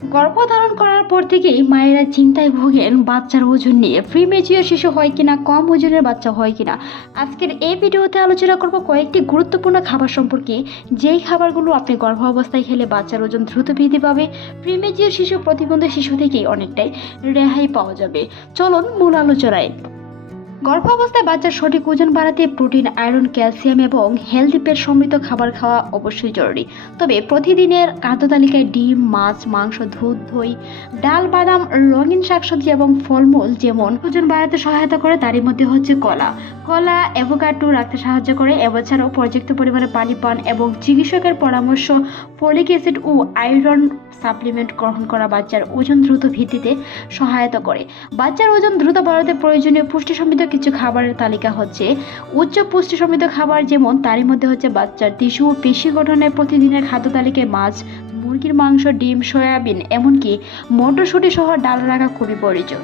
গর্ভধারণ করার পর থেকেই মায়েরা চিন্তায় ভোগেন বাচ্চার ওজন নিয়ে। প্রিমেচিওর শিশু হয় কিনা, কম ওজনের বাচ্চা হয় কিনা। আজকের এই ভিডিওতে আলোচনা করব কয়েকটি গুরুত্বপূর্ণ খাবার সম্পর্কে, যেই খাবারগুলো আপনি গর্ভাবস্থায় খেলে বাচ্চার ওজন দ্রুত বৃদ্ধি পাবে, প্রিমেচিওর শিশু, প্রতিবন্ধী শিশু থেকেই অনেকটাই রেহাই পাওয়া যাবে। চলুন মূল আলোচনায়। গর্ভাবস্থায় বাচ্চার সঠিক ওজন বাড়াতে প্রোটিন, আয়রন, ক্যালসিয়াম এবং হেলদি পেট সমৃদ্ধ খাবার খাওয়া অবশ্যই জরুরি। তবে প্রতিদিনের খাদ্য তালিকায় ডিম, মাছ, মাংস, দুধ, দই, ডাল, বাদাম, রঙিন শাকসবজি এবং ফলমূল যেমন ওজন বাড়াতে সহায়তা করে, তারই মধ্যে হচ্ছে কলা অ্যাভোকাডো রাখতে সাহায্য করে। এছাড়াও পর্যাপ্ত পরিমাণে পানি পান এবং চিকিৎসকের পরামর্শ, ফলিক অ্যাসিড ও আয়রন সাপ্লিমেন্ট গ্রহণ করা বাচ্চার ওজন দ্রুত বৃদ্ধিতে সহায়তা করে। বাচ্চার ওজন দ্রুত বাড়াতে প্রয়োজনীয় পুষ্টি সমৃদ্ধ কিছু খাবারের তালিকা হচ্ছে উচ্চ পুষ্টি সমৃদ্ধ খাবার, যেমন তারই মধ্যে হচ্ছে বাচ্চার টিস্যু ও পেশি গঠনের প্রতিদিনের খাদ্য তালিকায় মাছ, মুরগির মাংস, ডিম, সয়াবিন, এমনকি মটরশুঁটি সহ ডাল রাখা খুবই প্রয়োজন।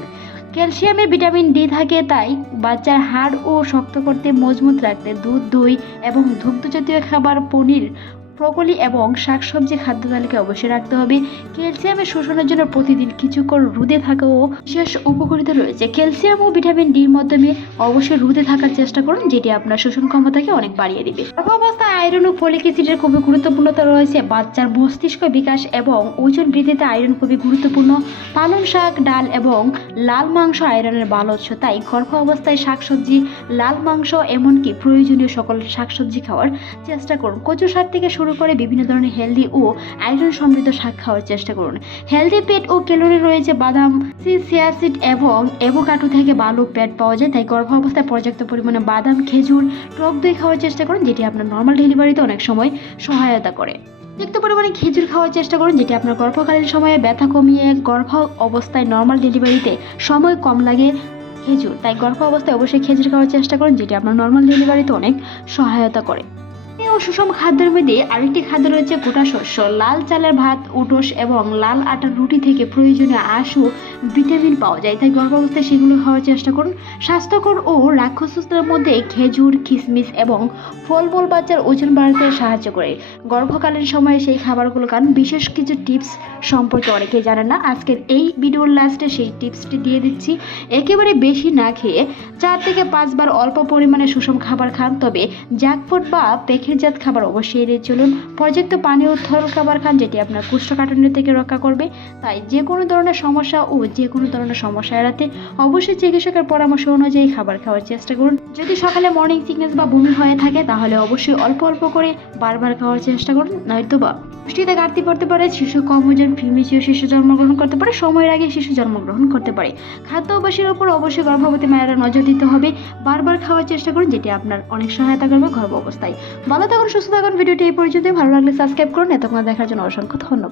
ক্যালসিয়ামে ভিটামিন ডি থাকে, তাই বাচ্চার হাড় ও শক্ত করতে, মজবুত রাখতে দুধ, দই এবং দুগ্ধজাতীয় খাবার, পনির, ব্রকলি এবং শাকসবজি খাদ্য তালিকায় অবশ্যই রাখতে হবে। ক্যালসিয়ামের শোষণের জন্য প্রতিদিন কিছুক্ষণ রোদে থাকাও বিশেষ উপকারিতা রয়েছে। ক্যালসিয়াম ও ভিটামিন ডির মাধ্যমে অবশ্যই রোদে থাকার চেষ্টা করুন, যেটি আপনার শোষণ ক্ষমতাকে অনেক বাড়িয়ে দিবে। গর্ভাবস্থায় আয়রন ও ফলিক অ্যাসিডের খুবই গুরুত্বপূর্ণতা রয়েছে। বাচ্চার মস্তিষ্ক বিকাশ এবং ওজন বৃদ্ধিতে আয়রন খুবই গুরুত্বপূর্ণ। পালং শাক, ডাল এবং লাল মাংস আয়রনের ভালো উৎস, তাই গর্ভাবস্থায় শাকসবজি, লাল মাংস, এমনকি প্রয়োজনীয় সকল শাকসবজি খাওয়ার চেষ্টা করুন। কচু শাক থেকে শুরু করে বিভিন্ন ধরনের হেলদি ও আয়রন সমৃদ্ধ শাক খাওয়ার চেষ্টা করুন। হেলদি পেট ও ক্যালোরি রয়েছে বাদাম, চিয়া সিড এবং অ্যাভোকাডো থেকে ভালো পেট পাওয়া যায়, তাই গর্ভাবস্থায় পর্যাপ্ত পরিমাণে বাদাম, খেজুর, টক দই খাওয়ার চেষ্টা করুন, যেটি আপনার নর্মাল ডেলিভারিতে অনেক সময় সহায়তা করে। অতিরিক্ত পরিমাণে খেজুর খাওয়ার চেষ্টা করুন, যেটি আপনার গর্ভকালীন সময়ে ব্যথা কমিয়ে, গর্ভ অবস্থায় নর্মাল ডেলিভারিতে সময় কম লাগে খেজুর, তাই গর্ভ অবস্থায় অবশ্যই খেজুর খাওয়ার চেষ্টা করুন, যেটি আপনার নর্মাল ডেলিভারিতে অনেক সহায়তা করে। ও সুষম খাদ্যের মধ্যে আরেকটি খাদ্য রয়েছে গোটা শস্য, লাল চালের ভাত, ওটস এবং লাল আটার রুটি থেকে প্রয়োজনীয় আঁশ ও ভিটামিন পাওয়া যায়, তাই গর্ভাবস্থায় সেগুলো খাওয়ার চেষ্টা করুন। স্বাস্থ্যকর ও রাক্ষসের মধ্যে খেজুর, কিশমিশ এবং ফলমূল বাচ্চার ওজন বাড়াতে সাহায্য করে। গর্ভকালীন সময়ে সেই খাবারগুলো খান। বিশেষ কিছু টিপস সম্পর্কে অনেকেই জানেন না, আজকের এই ভিডিওর লাস্টে সেই টিপসটি দিয়ে দিচ্ছি। একেবারে বেশি না খেয়ে 4 থেকে 5 বার অল্প পরিমাণে সুষম খাবার খান, তবে জাঙ্ক বা প্যাকেটজাত খাবার অবশ্যই এড়িয়ে চলুন। পর্যাপ্ত পানি ও তরল খাবার খান, যেটি আপনার কোষ্ঠকাঠিন্য থেকে রক্ষা করবে। তাই যে কোনো ধরনের সমস্যা এড়াতে অবশ্যই চিকিৎসকের পরামর্শ অনুযায়ী খাবার খাওয়ার চেষ্টা করুন। যদি সকালে মর্নিং সিকনেস বা বমি হয়ে থাকে, তাহলে অবশ্যই অল্প অল্প করে বারবার খাওয়ার চেষ্টা করুন, নয়তোবা পুষ্টিতে ঘাটতি পড়তে পারে। শিশু কম ওজন, প্রিমেচিওর শিশু জন্মগ্রহণ করতে পারে, সময়ের আগে শিশু জন্মগ্রহণ করতে পারে। খাদ্য অভ্যাসের উপর অবশ্যই গর্ভবতী মায়েরা নজর দিতে হবে। বারবার খাওয়ার চেষ্টা করুন, যেটি আপনার অনেক সহায়তা করবে গর্ভ অবস্থায়। ভালো থাকুন, সুস্থ থাকুন। ভিডিওটি এই পর্যন্ত। ভালো লাগলে সাবস্ক্রাইব করুন। এতক্ষণ দেখার জন্য অসংখ্য ধন্যবাদ।